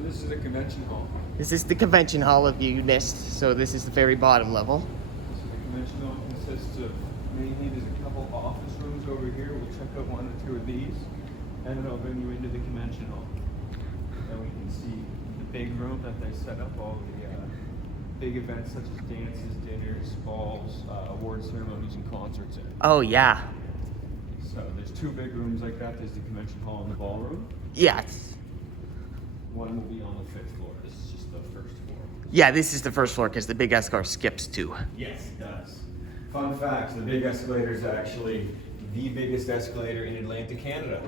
So this is the convention hall. This is the convention hall if you missed. So this is the very bottom level. So the convention hall consists of mainly there's a couple office rooms over here. We'll check out one or two of these, and then I'll bring you into the convention hall. And we can see the big room that they set up all the big events such as dances, dinners, balls, award ceremonies, and concerts in. Oh yeah. So there's two big rooms like that. There's the convention hall and the ballroom. Yes. One will be on the 5th floor. This is just the first floor. Yeah, this is the first floor because the big escalator skips two. Yes, it does. Fun fact, the big escalator is actually the biggest escalator in Atlantic Canada.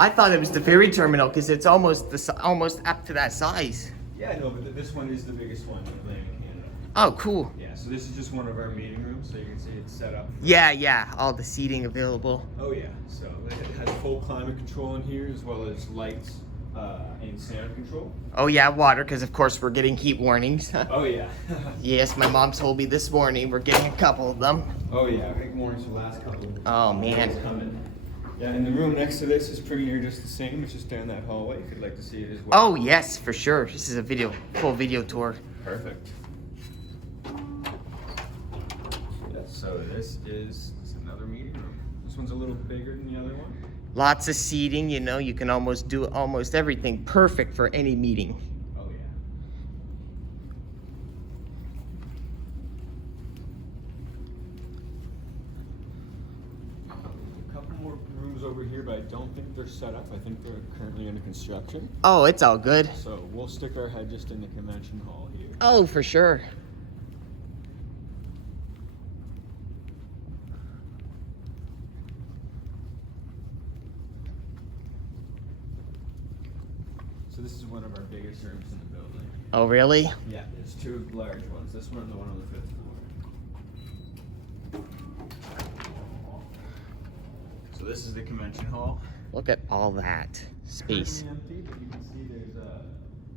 I thought it was the ferry terminal because it's almost almost up to that size. Yeah, no, but this one is the biggest one in Atlantic Canada. Oh, cool. Yeah, so this is just one of our meeting rooms, so you can see it's set up. Yeah, all the seating available. Oh yeah, so it has full climate control in here as well as lights and sound control. Oh yeah, water because of course we're getting heat warnings. Oh yeah. Yes, my mom told me this morning we're getting a couple of them. Oh yeah, big warnings for the last couple. Oh man. It's coming. Yeah, and the room next to this is pretty near just the same. It's just down that hallway if you'd like to see it as well. Oh yes, for sure. This is a full video tour. Perfect. Yeah, so this is another meeting room. This one's a little bigger than the other one. Lots of seating, you know, you can almost do almost everything perfect for any meeting. Oh yeah. A couple more rooms over here, but I don't think they're set up. I think they're currently under construction. Oh, it's all good. So we'll stick our head just in the convention hall here. Oh, for sure. So this is one of our biggest rooms in the building. Oh, really? Yeah, there's two large ones. This one and the one on the 5th floor. So this is the convention hall. Look at all that space. Currently empty, but you can see there's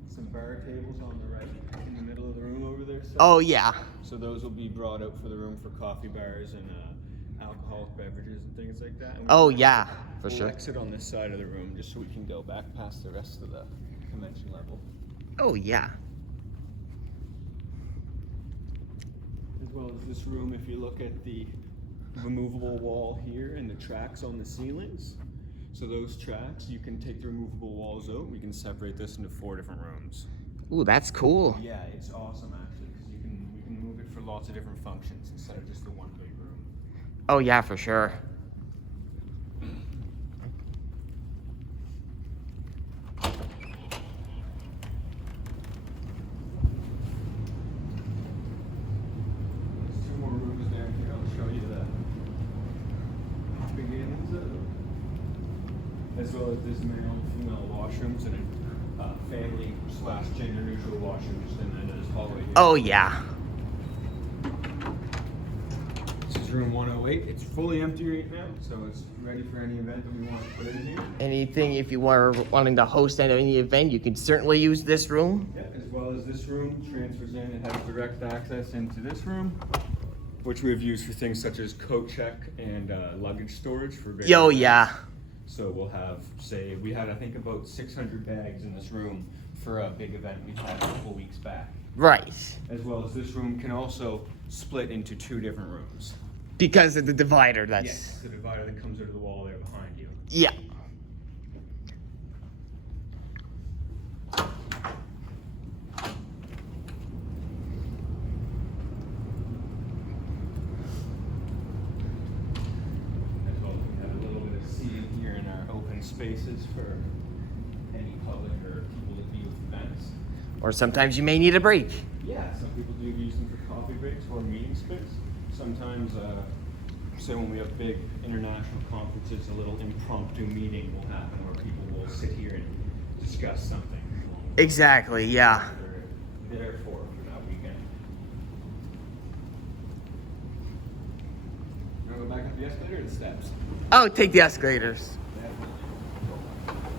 some bar tables on the right in the middle of the room over there. Oh, yeah. So those will be brought out for the room for coffee bars and alcoholic beverages and things like that. And Oh, yeah, for we'll sure. exit on this side of the room just so we can go back past the rest of the convention level. Oh, yeah. As well as this room, if you look at the removable wall here and the tracks on the ceilings. So those tracks, you can take the removable walls out. We can separate this into 4 different rooms. Ooh, that's cool. Yeah, it's awesome actually because we can move it for lots of different functions instead of just the one big room. Oh, yeah, for sure. There's 2 more rooms down here. I'll show you the beginnings of them. As well as this male and female washrooms and family/gender neutral washrooms and then this hallway here. Oh, yeah. This is room 108. It's fully empty right now, so it's ready for any event that we want to put in here. Anything, if you are wanting to host any event, you can certainly use this room. Yeah, as well as this room transfers in. It has direct access into this room, which we have used for things such as coat check and luggage storage for big Yo, events. yeah. So we'll have, say, we had I think about 600 bags in this room for a big event we had a couple weeks back. Right. As well as this room can also split into 2 different rooms. Because of the divider, that's... Yes, the divider that comes out of the wall there behind you. Yeah. As well as we have a little bit of seating here in our open spaces for any public or people that deal with events. Or sometimes you may need a break. Yeah, some people do use them for coffee breaks or meeting space. Sometimes, say when we have big international conferences, a little impromptu meeting will happen where people will sit here and discuss something. Exactly, yeah. They're there for that weekend. You want to go back up the escalator or the steps? Oh, take the escalators. Definitely.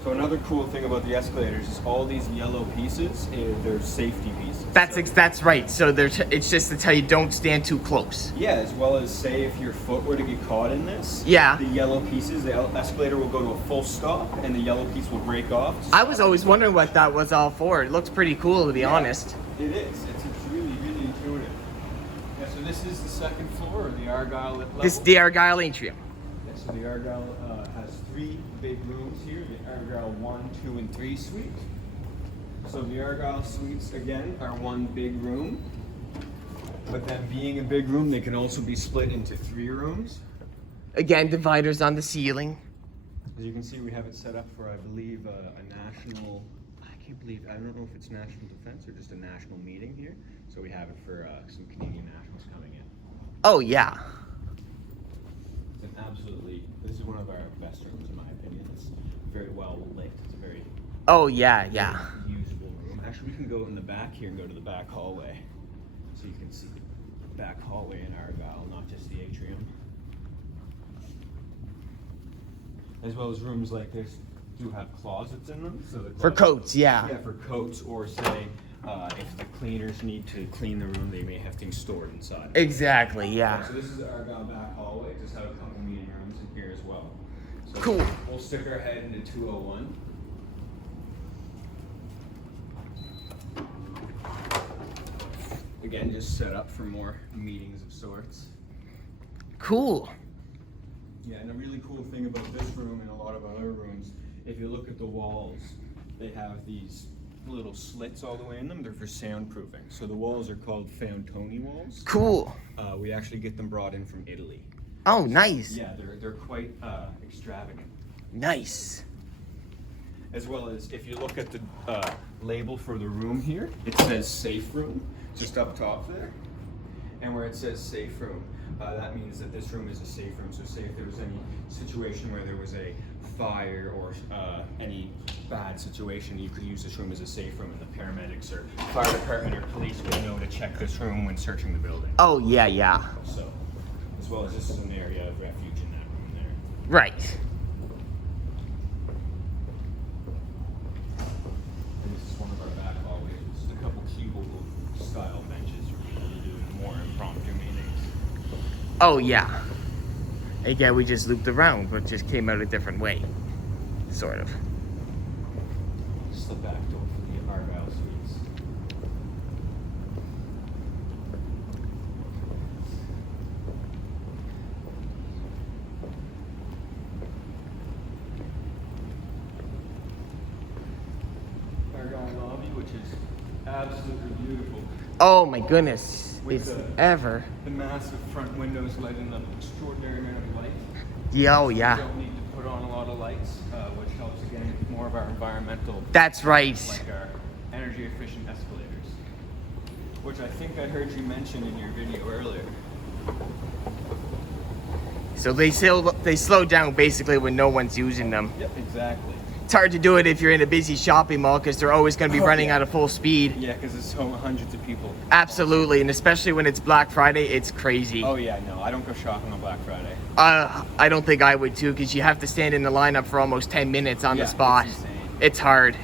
So another cool thing about the escalators is all these yellow pieces, they're safety pieces. That's right. So it's just to tell you don't stand too close. Yeah, as well as say if your foot were to get caught in this, Yeah. the yellow pieces, the escalator will go to a full stop and the yellow piece will break off. I was always wondering what that was all for. It looks pretty cool, to be honest. It is. It's really, really intuitive. Yeah, so this is the second floor of the Argyle level. This is the Argyle Atrium. Yeah, so the Argyle has 3 big rooms here, the Argyle 1, 2, and 3 suite. So the Argyle suites, again, are one big room. But then being a big room, they can also be split into 3 rooms. Again, dividers on the ceiling. As you can see, we have it set up for, I believe, a national, I don't know if it's national defense or just a national meeting here. So we have it for some Canadian nationals coming in. Oh, yeah. It's an this is one of our best rooms in my opinion. It's very well lit. It's a very Oh, yeah. usable room. Actually, we can go in the back here and go to the back hallway. So you can see the back hallway in Argyle, not just the atrium. As well as rooms like this do have closets in them. So the For coats, yeah. Yeah, for coats, or say if the cleaners need to clean the room, they may have things stored inside. Exactly, yeah. So this is the Argyle back hallway. Just have a couple meeting rooms in here as well. So Cool. We'll stick our head into 201. Again, just set up for more meetings of sorts. Cool. Yeah, and a really cool thing about this room and a lot of other rooms, if you look at the walls, they have these little slits all the way in them. They're for soundproofing. So the walls are called Fantoni walls. Cool. We actually get them brought in from Italy. Oh, nice. Yeah, they're quite extravagant. Nice. As well as if you look at the label for the room here, it says safe room just up top there. And where it says safe room, that means that this room is a safe room. So say if there was any situation where there was a fire or any bad situation, you could use this room as a safe room, and the paramedics or fire department or police would know to check this room when searching the building. Oh, yeah. So, as well as this is an area of refuge in that room there. Right. And this is one of our back hallways. Just a couple cubicle style benches for people to do more impromptu meetings. Oh, yeah. Again, we just looped around, but just came out a different way. Sort of. Just the back door for the Argyle suites. Argyle lobby, which is absolutely beautiful. Oh, my goodness. With It's the- ever. The massive front windows letting up extraordinary amount of light. Yeah, oh, You yeah. don't need to put on a lot of lights, which helps again with more of our environmental, That's right. like our energy efficient escalators, which I think I heard you mention in your video earlier. So they slow down basically when no one's using them. Yep, exactly. It's hard to do it if you're in a busy shopping mall because they're always going to be running at a full speed. Yeah, because it's so hundreds of people. Absolutely, and especially when it's Black Friday, it's crazy. Oh yeah, no, I don't go shopping on Black Friday. I don't think I would too, because you have to stand in the lineup for almost 10 minutes on Yeah, the spot. it's insane. It's hard.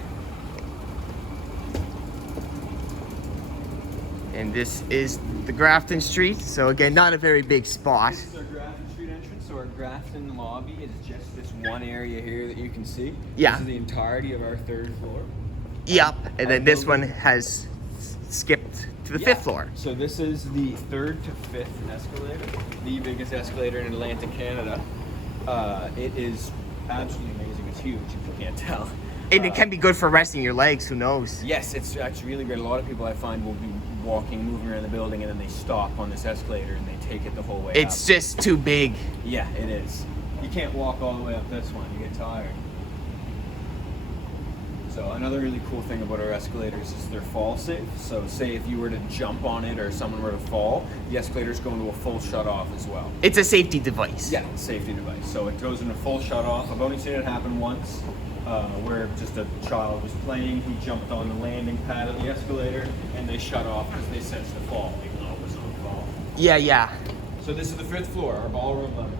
And this is the Grafton Street, so again, not a very big spot. This is our Grafton Street entrance, so our Grafton lobby is just this one area here that you can see. Yeah. This is the entirety of our 3rd floor. Yep, and then this one building- has skipped to the Yeah. 5th floor. So this is the 3rd to 5th escalator, the biggest escalator in Atlantic Canada. It is absolutely amazing. It's huge, if you can't tell. And it can be good for resting your legs, who knows? Yes, it's actually really great. A lot of people I find will be walking, moving around the building, and then they stop on this escalator and they take it the whole way It's up. just too big. Yeah, it is. You can't walk all the way up this one. You get tired. So another really cool thing about our escalators is they're fall safe. So say if you were to jump on it or someone were to fall, the escalators go into a full shut off as well. It's a safety device. Yeah, safety device. So it goes into full shut off. I've only seen it happen once, where just a child was playing. He jumped on the landing pad of the escalator, and they shut off because they sensed the fall, even though it was no fall. Yeah. So this is the 5th floor, our ballroom level.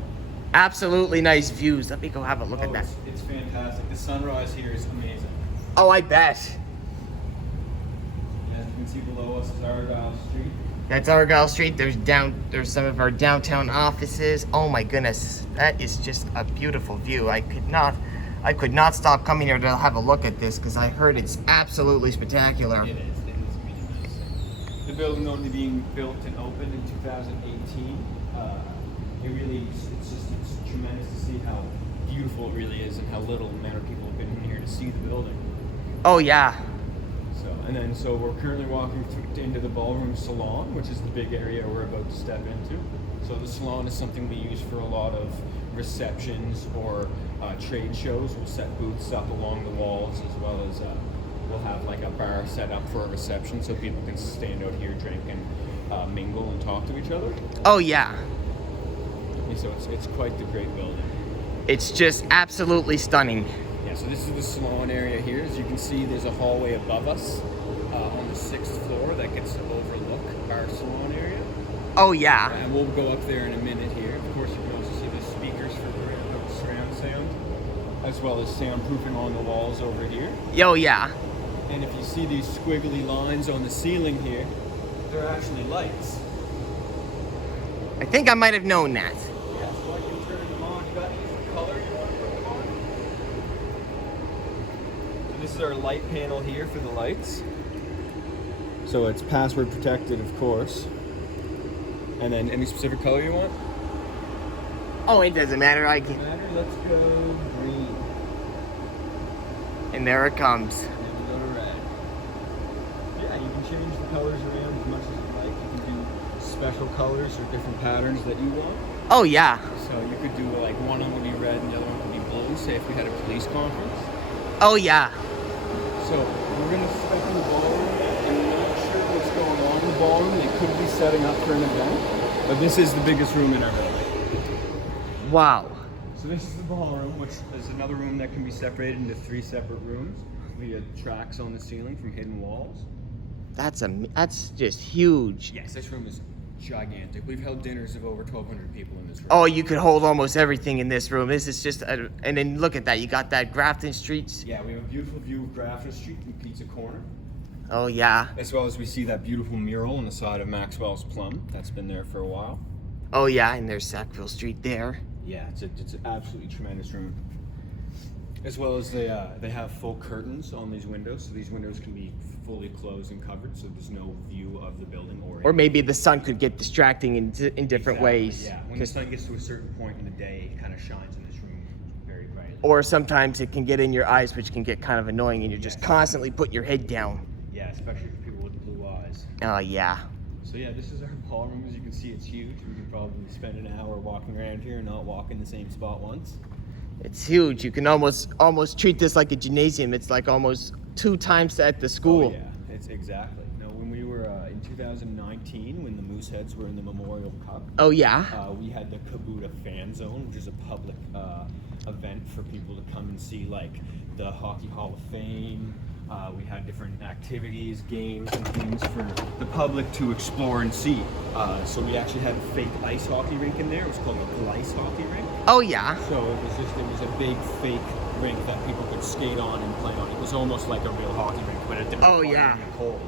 Absolutely nice views. Let me go have a look at that. It's fantastic. The sunrise here is amazing. Oh, I bet. As you can see below us is Argyle Street. That's Argyle Street. There's some of our downtown offices. Oh my goodness, that is just a beautiful view. I could not stop coming here to have a look at this because I heard it's absolutely spectacular. It is really nice. The building only being built and opened in 2018. It's tremendous to see how beautiful it really is and how little amount of people have been in here to see the building. Oh yeah. So we're currently walking into the ballroom salon, which is the big area we're about to step into. So the salon is something we use for a lot of receptions or trade shows. We'll set booths up along the walls, as well as we'll have like a bar set up for a reception so people can stand out here, drink, and mingle and talk to each other. Oh yeah. And so it's quite the great building. It's just absolutely stunning. Yeah, so this is the salon area here. As you can see, there's a hallway above us on the 6th floor that gets to overlook our salon area. Oh yeah. And we'll go up there in a minute here. Of course, you can also see the speakers for surround sound, as well as soundproofing on the walls over here. Oh yeah. And if you see these squiggly lines on the ceiling here, they're actually lights. I think I might have known that. Yeah, so I can turn them on. You got any different color you want to put them on? So this is our light panel here for the lights. So it's password protected, of course. And then any specific color you want? Oh, it doesn't matter. I can. Matter. Let's go green. And there it comes. And then we go to red. Yeah, you can change the colors around as much as you like. You can do special colors or different patterns that you want. Oh yeah. So you could do like one would be red and the other one could be blue. Say if we had a police conference. Oh yeah. So we're gonna step in the ballroom. What's going on in the ballroom. They could be setting up for an event, but this is the biggest room in our building. Wow. So this is the ballroom, which is another room that can be separated into 3 separate rooms via tracks on the ceiling from hidden walls. That's just huge. Yes, this room is gigantic. We've held dinners of over 1,200 people in this room. Oh, you could hold almost everything in this room. This is just, and then look at that. You got that Grafton Streets. Yeah, we have a beautiful view of Grafton Street and Pizza Corner. Oh yeah. As well as we see that beautiful mural on the side of Maxwell's Plum. That's been there for a while. Oh yeah, and there's Sackville Street there. Yeah, it's an absolutely tremendous room. As well as they have full curtains on these windows, so these windows can be fully closed and covered, so there's no view of the building Or maybe the sun could get distracting in different ways. Yeah, when the sun gets to a certain point in the day, it kind of shines in this room very brightly. Or sometimes it can get in your eyes, which can get kind of annoying, and you're just constantly putting your head down. Yeah, especially for people with blue eyes. Oh yeah. So yeah, this is our ballroom. As you can see, it's huge. We could probably spend an hour walking around here and not walk in the same spot once. It's huge. You can almost treat this like a gymnasium. It's like almost 2 times at the school. Oh, yeah, it's exactly. No, when we were in 2019, when the Mooseheads were in the Memorial Cup. Oh yeah. We had the Kabuta Fan Zone, which is a public event for people to come and see, like the Hockey Hall of Fame. We had different activities, games, and things for the public to explore and see. So we actually had a fake ice hockey rink in there. It was called a Glice Hockey Rink. Oh yeah. So it was a big fake rink that people could skate on and play on. It was almost like a real hockey rink, but it didn't yeah. cold.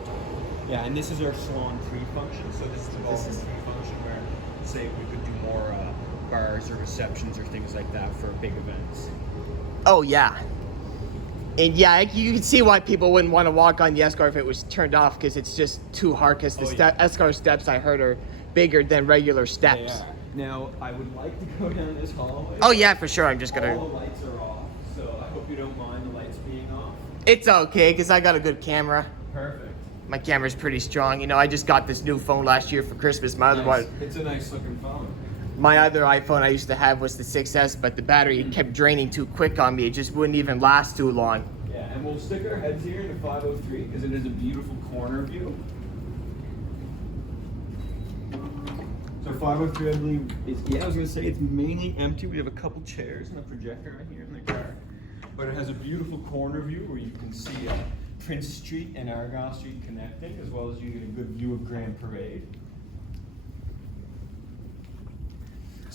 Yeah, and this is our salon pre-function. So this is the ballroom pre-function where, say, we could do more bars or receptions or things like that for big events. Oh yeah. And yeah, you can see why people wouldn't want to walk on the escalator if it was turned off, because it's just too hard, because the escalator steps, I heard, are bigger than regular steps. They are. Now, I would like to go down this hallway. Oh yeah, for sure. I'm just gonna... All the lights are off, so I hope you don't mind the lights being off. It's okay, because I got a good camera. Perfect. My camera's pretty strong. You know, I just got this new phone last year for Christmas. My other one... It's a nice looking phone. My other iPhone I used to have was the 6S, but the battery kept draining too quick on me. It just wouldn't even last too long. Yeah, and we'll stick our heads here into 503 because it is a beautiful corner view. So 503, I believe, I was going to say it's mainly empty. We have a couple chairs and a projector right here in the car. But it has a beautiful corner view where you can see Prince Street and Argyle Street connecting, as well as you get a good view of Grand Parade.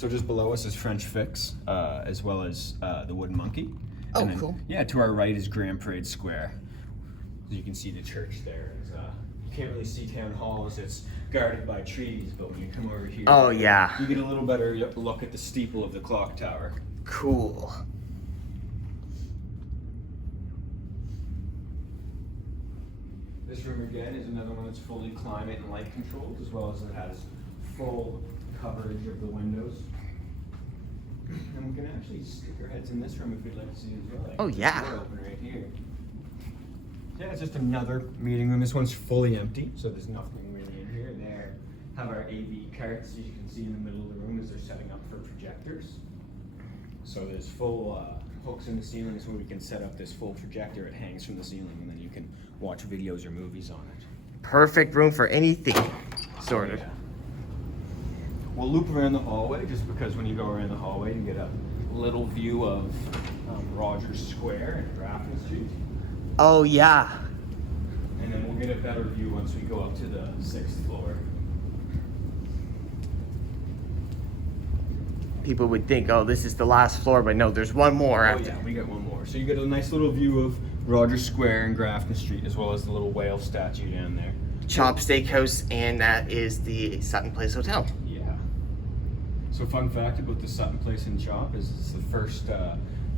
So just below us is French Fix, as well as the Wooden Monkey. Oh, And then, cool. Yeah, to our right is Grand Parade Square. You can see the church there. You can't really see Town Hall as it's guarded by trees, but when you come over here, Oh, yeah. you get a little better look at the steeple of the clock tower. Cool. This room again is another one that's fully climate and light controlled, as well as it has full coverage of the windows. And we can actually stick our heads in this room if we'd like to see it as well. Oh, yeah. Door open right here. Yeah, it's just another meeting room. This one's fully empty, so there's nothing really in here. There have our AV carts, as you can see in the middle of the room as they're setting up for projectors. So there's full hooks in the ceiling, so we can set up this full projector. It hangs from the ceiling, and then you can watch videos or movies on it. Perfect room for anything, sort of. Yeah. We'll loop around the hallway, just because when you go around the hallway, you get a little view of Rogers Square and Grafton Street. Oh, yeah. And then we'll get a better view once we go up to the 6th floor. People would think, oh, this is the last floor, but no, there's one more Oh after. yeah, we got one more. So you get a nice little view of Rogers Square and Grafton Street, as well as the little whale statue down there. Chop Steakhouse, and that is the Sutton Place Hotel. Yeah. So fun fact about the Sutton Place in Chop is it's the first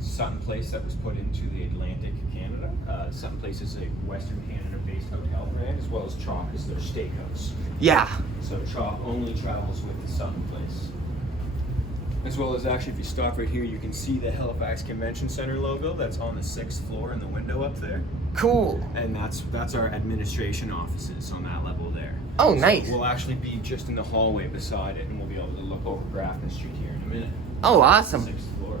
Sutton Place that was put into the Atlantic Canada. Sutton Place is a Western Canada-based hotel brand, as well as Chop is their steakhouse. Yeah. So Chop only travels with the Sutton Place. As well as actually, if you stop right here, you can see the Halifax Convention Centre logo that's on the 6th floor in the window up there. Cool. And that's our administration offices on that level there. Oh, So nice. we'll actually be just in the hallway beside it, and we'll be able to look over Grafton Street here in a minute. Oh, awesome. 6th floor.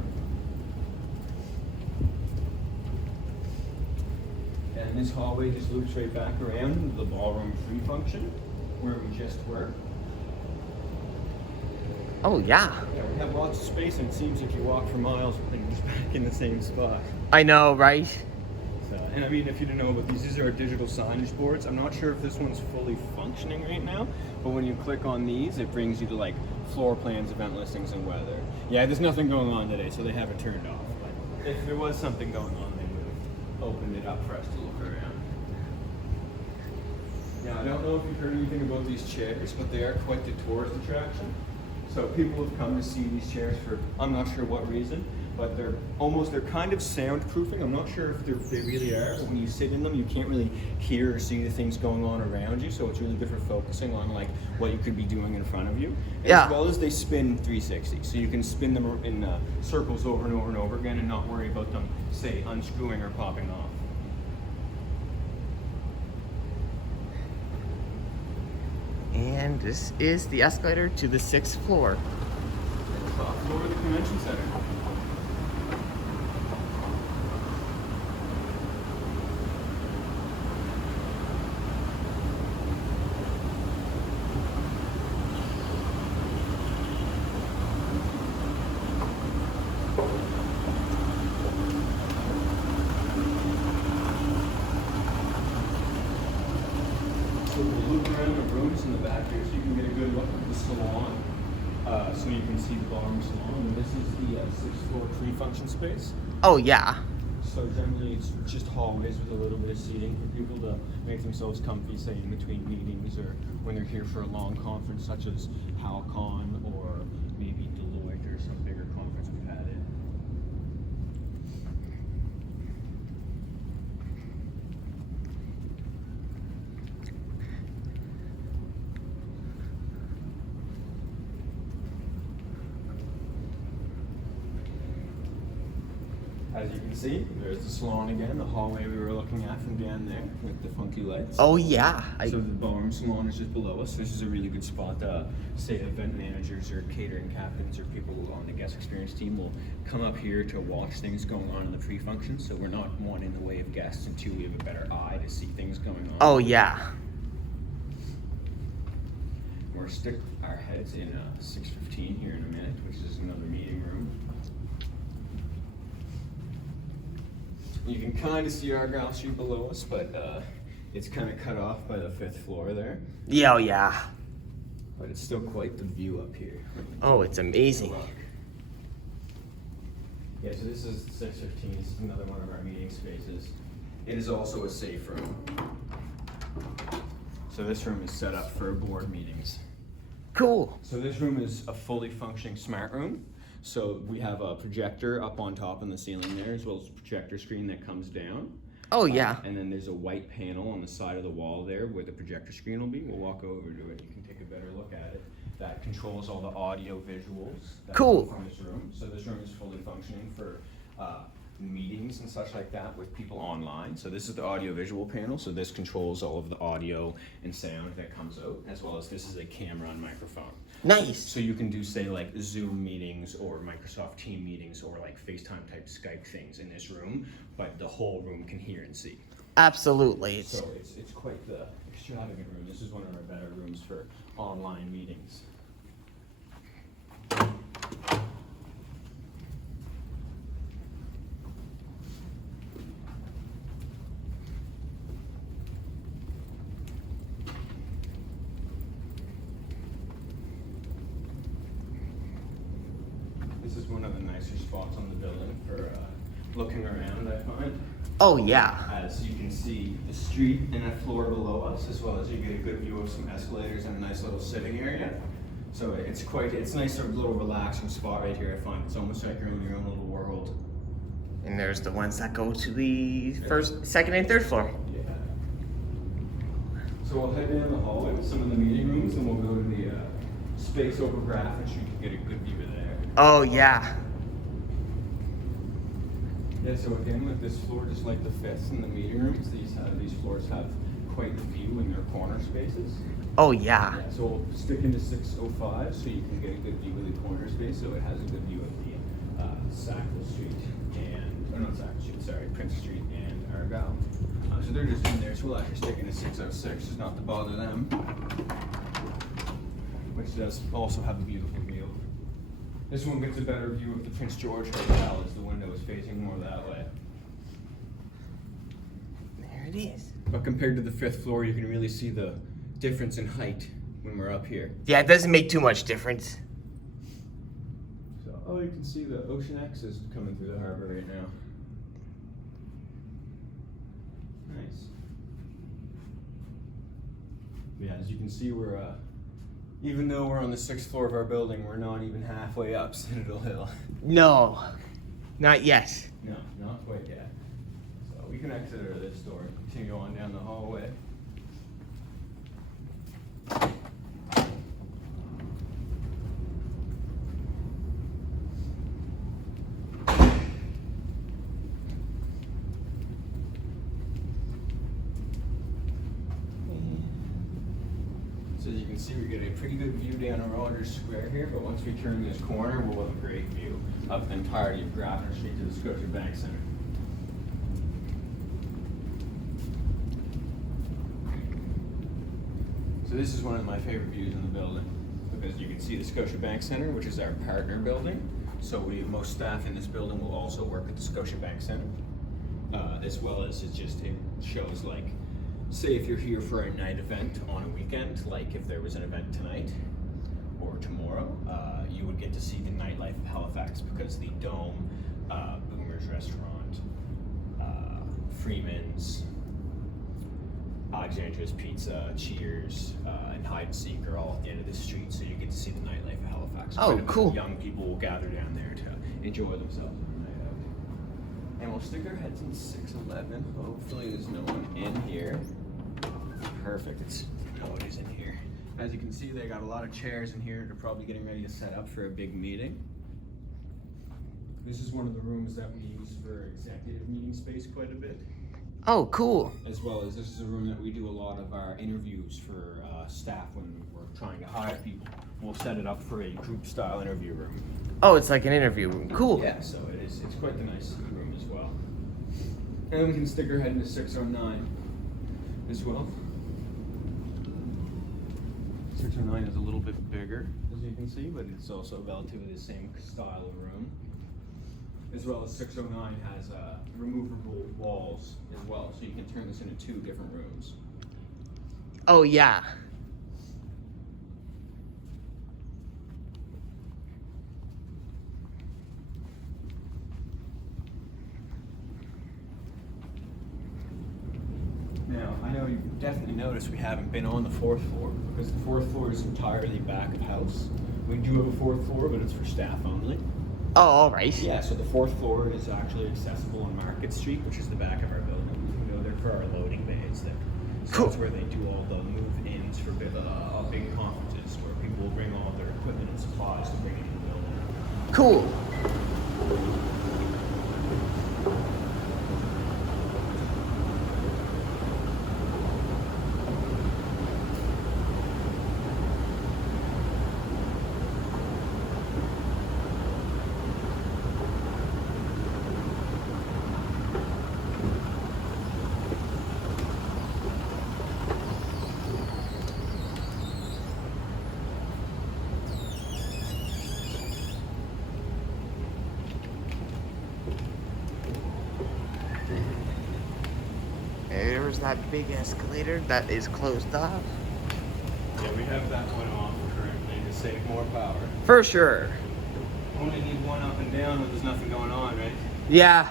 And this hallway just loops right back around the ballroom free function, where we just were. Oh, yeah. Yeah, we have lots of space, and it seems like you walk for miles and you're just back in the same spot. I know, right? So, and I mean, if you didn't know about these are our digital signage boards. I'm not sure if this one's fully functioning right now, but when you click on these, it brings you to like floor plans, event listings, and weather. Yeah, there's nothing going on today, so they have it turned off. But if there was something going on, they would have opened it up for us to look around. Now, I don't know if you've heard anything about these chairs, but they are quite the tourist attraction. So people have come to see these chairs for, I'm not sure what reason, but they're kind of soundproofing. I'm not sure if they really are, but when you sit in them, you can't really hear or see the things going on around you, so it's really good for focusing on like what you could be doing in front of you. And Yeah. As well as they spin 360, so you can spin them in circles over and over and over again and not worry about them, say, unscrewing or popping off. And this is the escalator to the 6th floor. Top floor of the convention center. So we'll loop around the rooms in the back here so you can get a good look at the salon. So you can see the ballroom salon. And this is the 6th floor pre-function space. Oh, yeah. So generally it's just hallways with a little bit of seating for people to make themselves comfy, say in between meetings or when they're here for a long conference such as HalCon or maybe Deloitte or some bigger conference we've had in. As you can see, there's the salon again, the hallway we were looking at from down there with the funky lights. Oh, yeah. So the ballroom salon is just below us. This is a really good spot. Say event managers or catering captains or people on the guest experience team will come up here to watch things going on in the pre-function. So we're not, one, in the way of guests, and two, we have a better eye to see things going on. Oh, yeah. We'll stick our heads in 615 here in a minute, which is another meeting room. You can kind of see Argyle Street below us, but it's kind of cut off by the 5th floor there. Yeah, oh, yeah. but it's still quite the view up here. Oh, it's amazing. Yeah, so this is 615. This is another one of our meeting spaces. It is also a safe room. So this room is set up for board meetings. Cool. So this room is a fully functioning smart room. So we have a projector up on top in the ceiling there, as well as a projector screen that comes down. Oh, yeah. And then there's a white panel on the side of the wall there where the projector screen will be. We'll walk over to it. You can take a better look at it. That controls all the audio visuals that Cool. come from this room. So this room is fully functioning for meetings and such like that with people online. So this is the audio visual panel. So this controls all of the audio and sound that comes out, as well as this is a camera and microphone. Nice. So you can do, say, like Zoom meetings or Microsoft Team meetings or like FaceTime type Skype things in this room, but the whole room can hear and see. Absolutely. So it's quite the extravagant room. This is one of our better rooms for online meetings. This is one of the nicer spots on the building for looking around, I find. Oh, yeah. As you can see the street and a floor below us, as well as you get a good view of some escalators and a nice little sitting area. So it's nice, a little relaxing spot right here, I find. It's almost like you're in your own little world. And there's the ones that go to the first, second, and third floor. Yeah. So we'll head down the hallway with some of the meeting rooms, and we'll go to the space over Grafton, so you can get a good view of there. Oh, yeah. Yeah, so again, with this floor, just like the fifth in the meeting rooms, these floors have quite the view in their corner spaces. Oh, yeah. Yeah, so we'll stick into 605 so you can get a good view of the corner space, so it has a good view of the Sackville Street and, or not Sackville Street, sorry, Prince Street and Argyle. So they're just in there, so we'll actually stick into 606 just not to bother them, which does also have a beautiful view. This one gets a better view of the Prince George Hotel as the window is facing more that way. There it is. But compared to the fifth floor, you can really see the difference in height when we're up here. Yeah, it doesn't make too much difference. So, you can see the Ocean X is coming through the harbor right now. Nice. Yeah, as you can see, we're even though we're on the 6th floor of our building, we're not even halfway up Citadel Hill. No, not yet. No, not quite yet. So we can exit out of this door and continue on down the hallway. So as you can see, we get a pretty good view down on Rogers Square here, but once we turn this corner, we'll have a great view of the entirety of Grafton Street to the Scotiabank Centre. So this is one of my favorite views in the building, because you can see the Scotiabank Centre, which is our partner building. So most staff in this building will also work at the Scotiabank Centre, as well as it shows, like, say if you're here for a night event on a weekend, like if there was an event tonight or tomorrow, you would get to see the nightlife of Halifax, because the Dome, Boomer's Restaurant, Freeman's, Alexandra's Pizza, Cheers, and Hide and Seek are all at the end of the street, so you get to see the nightlife of Halifax. Oh, cool. Young people will gather down there to enjoy themselves on a night out. And we'll stick our heads in 611. Hopefully there's no one in here. Perfect, it is in here. As you can see, they got a lot of chairs in here. They're probably getting ready to set up for a big meeting. This is one of the rooms that we use for executive meeting space quite a bit. Oh, cool. As well as this is a room that we do a lot of our interviews for staff when we're trying to hire people. We'll set it up for a group style interview room. Oh, it's like an interview room. Cool. Yeah, so it's quite the nice room as well. And then we can stick our head into 609 as well. 609 is a little bit bigger, as you can see, but it's also relatively the same style of room. As well as 609 has removable walls as well, so you can turn this into 2 different rooms. Oh, yeah. notice we haven't been on the 4th floor because the 4th floor is entirely back of house. We do have a 4th floor, but it's for staff only. Oh, all right. Yeah, so the 4th floor is actually accessible on Market Street, which is the back of our building. You can go there for our loading bays there. So Cool. that's where they do all the move-ins for big conferences, where people will bring all their equipment and supplies to bring into the building. Cool. There's that big escalator that is closed off. Yeah, we have that one off currently to save more power. For sure. Only need one up and down when there's nothing going on, right? Yeah.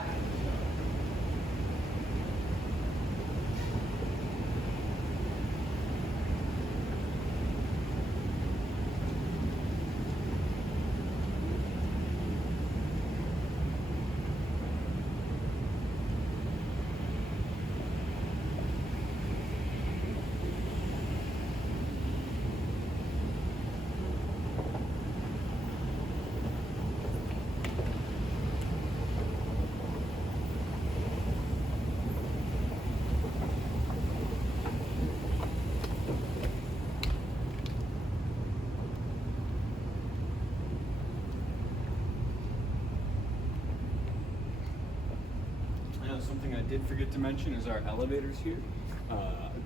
Something I did forget to mention is our elevators here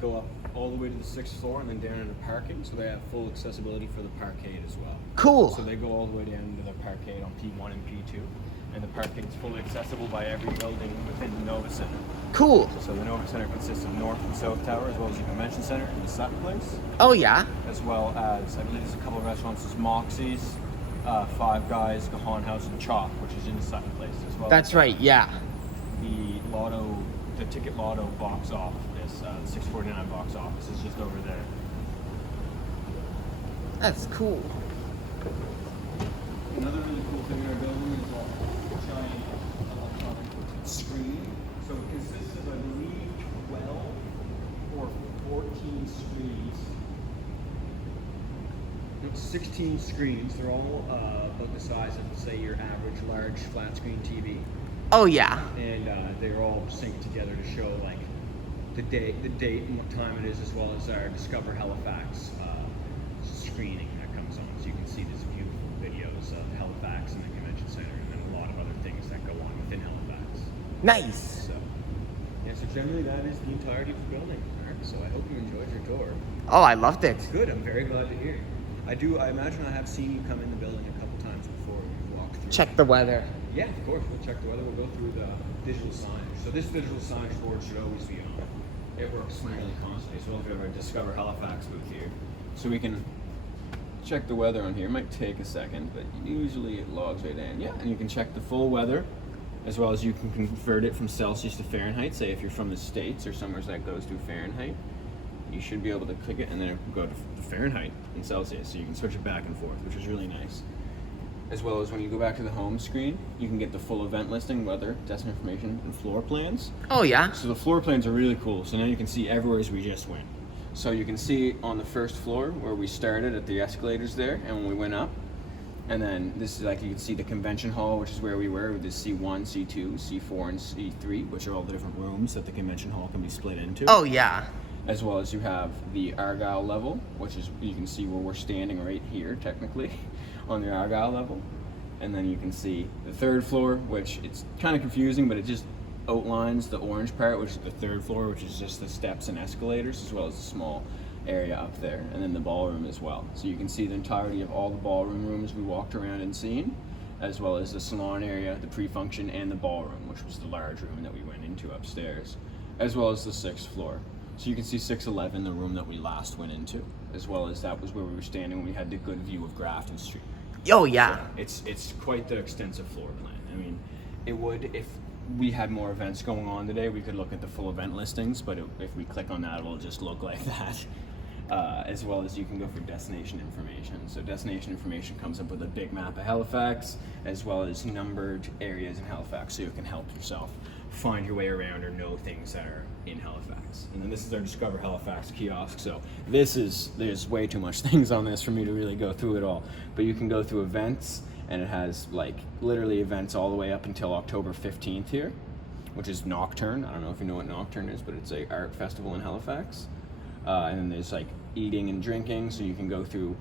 go up all the way to the 6th floor and then down into parking, so they have full accessibility for the parkade as well. Cool. So they go all the way down into the parkade on P1 and P2, and the parkade is fully accessible by every building within the Nova Center. Cool. So the Nova Center consists of North and South Tower, as well as the Convention Center and the Sutton Place, Oh, yeah. as well as, I believe there's a couple of restaurants, there's Moxie's, Five Guys, Gahan House, and Chop, which is in the Sutton Place as well. That's right, yeah. The ticket lotto box office, the 649 box office is just over there. That's cool. Another really cool thing in our building is a giant electronic screen. So it consists of, I believe, 12 or 14 screens. No, 16 screens. They're all about the size of, say, your average large flat screen TV. Oh, yeah. And they're all synced together to show like the date and what time it is, as well as our Discover Halifax screening that comes on, so you can see these beautiful videos of Halifax and the Convention Centre, and then a lot of other things that go on within Halifax. Nice. So yeah, so generally that is the entirety of the building, Mark. So I hope you enjoyed your tour. Oh, I loved it. Good. I'm very glad to hear. I imagine I have seen you come in the building a couple times before we've walked through. Check the weather. Yeah, of course. We'll check the weather. We'll go through the digital signage. So this digital signage board should always be on. It works really constantly. So we'll have our Discover Halifax booth here. So we can check the weather on here. It might take a second, but usually it logs right in. Yeah, and you can check the full weather, as well as you can convert it from Celsius to Fahrenheit. Say if you're from the States or somewhere that goes to Fahrenheit, you should be able to click it and then it will go to Fahrenheit and Celsius. So you can switch it back and forth, which is really nice. As well as when you go back to the home screen, you can get the full event listing, weather, destination information, and floor plans. Oh, yeah. So the floor plans are really cool. So now you can see everywhere as we just went. So you can see on the first floor where we started at the escalators there, and when we went up. And then this is like you can see the convention hall, which is where we were with the C1, C2, C4, and C3, which are all the different rooms that the convention hall can be split into. Oh, yeah. As well as you have the Argyle level, which is, you can see where we're standing right here, technically, on the Argyle level. And then you can see the third floor, which it's kind of confusing, but it just outlines the orange part, which is the third floor, which is just the steps and escalators, as well as a small area up there, and then the ballroom as well. So you can see the entirety of all the ballroom rooms we walked around and seen, as well as the salon area, the pre-function, and the ballroom, which was the large room that we went into upstairs, as well as the 6th floor. So you can see 611, the room that we last went into, as well as that was where we were standing when we had the good view of Grafton Street. Oh, yeah. So it's quite the extensive floor plan. I mean, it would, if we had more events going on today, we could look at the full event listings, but if we click on that, it'll just look like that. As well as you can go for destination information. So destination information comes up with a big map of Halifax, as well as numbered areas in Halifax, so you can help yourself find your way around or know things that are in Halifax. And then this is our Discover Halifax kiosk. So there's way too much things on this for me to really go through it all. But you can go through events, and it has like literally events all the way up until October 15th here, which is Nocturne. I don't know if you know what Nocturne is, but it's a art festival in Halifax. And then there's like eating and drinking, so you can go through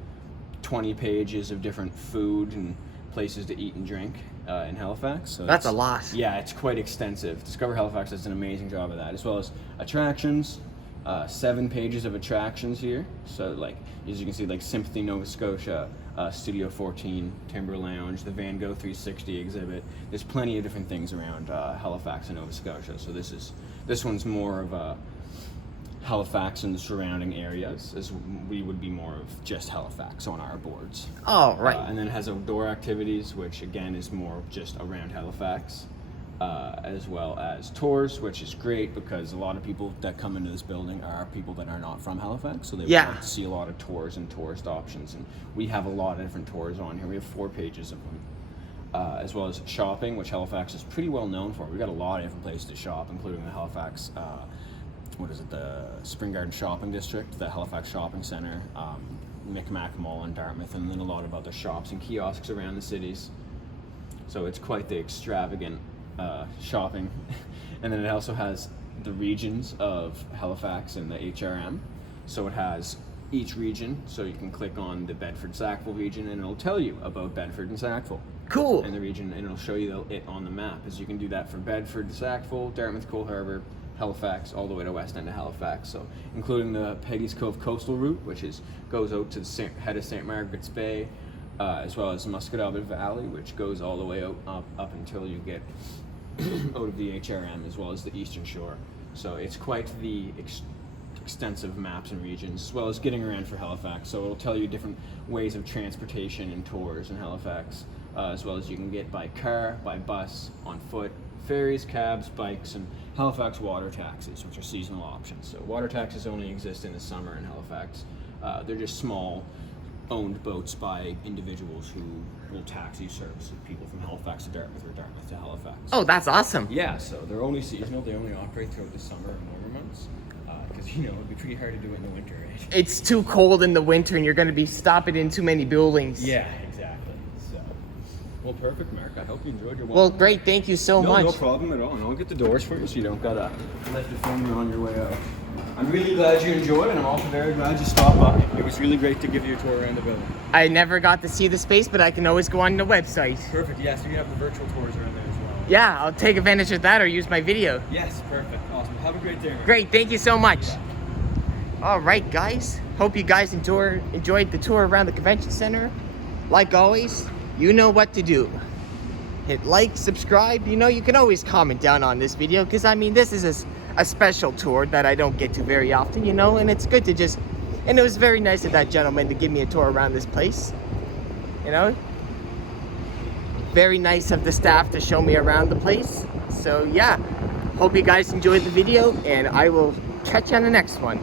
20 pages of different food and places to eat and drink in Halifax. So That's a lot. Yeah, it's quite extensive. Discover Halifax does an amazing job of that, as well as attractions. 7 pages of attractions here. So like, as you can see, like Sympathy Nova Scotia, Studio 14, Timber Lounge, the Van Gogh 360 exhibit. There's plenty of different things around Halifax and Nova Scotia. So this one's more of a Halifax and the surrounding areas, as we would be more of just Halifax on our boards. Oh, right. And then it has outdoor activities, which again is more just around Halifax, as well as tours, which is great because a lot of people that come into this building are people that are not from Halifax, so they want to see a lot of tours and tourist options. And we have a lot of different tours on here. We have 4 pages of them. As well as shopping, which Halifax is pretty well known for. We've got a lot of different places to shop, including the Halifax the Spring Garden Shopping District, the Halifax Shopping Centre, Micmac Mall in Dartmouth, and then a lot of other shops and kiosks around the cities. So it's quite the extravagant shopping. And then it also has the regions of Halifax and the HRM. So it has each region, so you can click on the Bedford-Sackville region and it'll tell you about Bedford and Sackville. Cool. And the region, and it'll show you it on the map, as you can do that for Bedford, Sackville, Dartmouth, Cole Harbour, Halifax, all the way to West End of Halifax. So including the Peggy's Cove coastal route, which goes out to the head of St. Margaret's Bay, as well as Musquodoboit Valley, which goes all the way up until you get out of the HRM, as well as the Eastern Shore. So it's quite the extensive maps and regions, as well as getting around for Halifax. So it'll tell you different ways of transportation and tours in Halifax, as well as you can get by car, by bus, on foot, ferries, cabs, bikes, and Halifax water taxis, which are seasonal options. So water taxis only exist in the summer in Halifax. They're just small owned boats by individuals who will taxi service people from Halifax to Dartmouth or Dartmouth to Halifax. Oh, that's awesome. Yeah, so they're only seasonal. They only operate throughout the summer and winter months, because it'd be pretty hard to do it in the winter, right? It's too cold in the winter and you're going to be stopping in too many buildings. Yeah, exactly. So, well, perfect, Mark. I hope you enjoyed your walk. Well, great. Thank you so much. No problem at all. And I'll get the doors for you, so you don't gotta let your phone on your way out. I'm really glad you enjoyed, and I'm also very glad you stopped by. It was really great to give you a tour around the building. I never got to see the space, but I can always go on the website. Perfect. Yeah, so you have the virtual tours around there as well. Yeah, I'll take advantage of that or use my video. Yes, perfect. Awesome. Have a great day, Mark. Great. Thank you so much. All right, guys. Hope you guys enjoyed the tour around the convention center. Like always, you know what to do. Hit like, subscribe. You can always comment down on this video, because this is a special tour that I don't get to very often, and it's good to and it was very nice of that gentleman to give me a tour around this place. Very nice of the staff to show me around the place. So yeah, hope you guys enjoyed the video, and I will catch you on the next one.